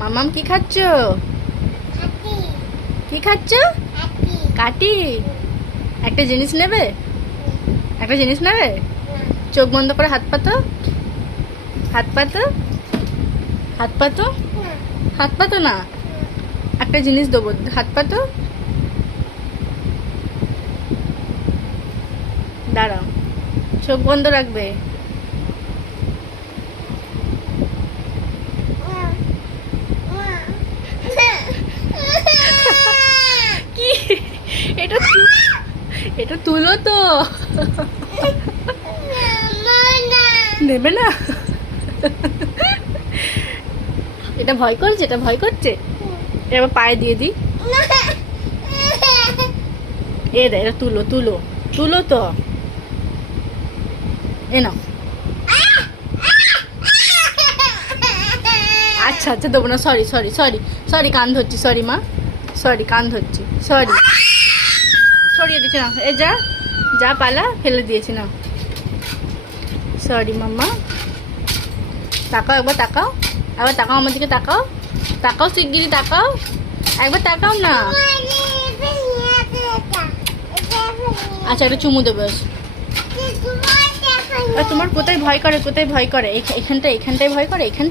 মামাম কি খাচ্ছ? কি খাচ্ছ? কাটি। একটা জিনিস নেবে? একটা জিনিস নেবে? চোখ বন্ধ করে হাত পাতো। হাত পাতো। হাত পাতো। হাত পাতো না। একটা জিনিস দেবো, হাত পাতো। দাঁড়াও, চোখ বন্ধ রাখবে। কি এটা? এটা তুলো তো। নেবে না? এটা ভয় করছে, এটা ভয় করছে। এবার পায়ে দিয়ে দিই। এটা তুলো তুলো তুলো তো। এ নাও। আচ্ছা আচ্ছা দেবো না, সরি সরি সরি সরি, কান ধরছি, সরি মা, সরি কান ধরছি, সরি। সরিয়ে দিচ্ছি না, এ যা যা, পালা, ফেলে দিয়েছি না। সরি মাম্মা। তাকাও একবার, তাকাও একবার, তাকাও আমার দিকে, তাকাও তাকাও, শিগগিরই তাকাও, একবার তাকাও না। আচ্ছা একটা চুমু দেবো। তোমার কোথায় ভয় করে, কোথায় ভয় করে? এখানটায় ভয় করে, এখান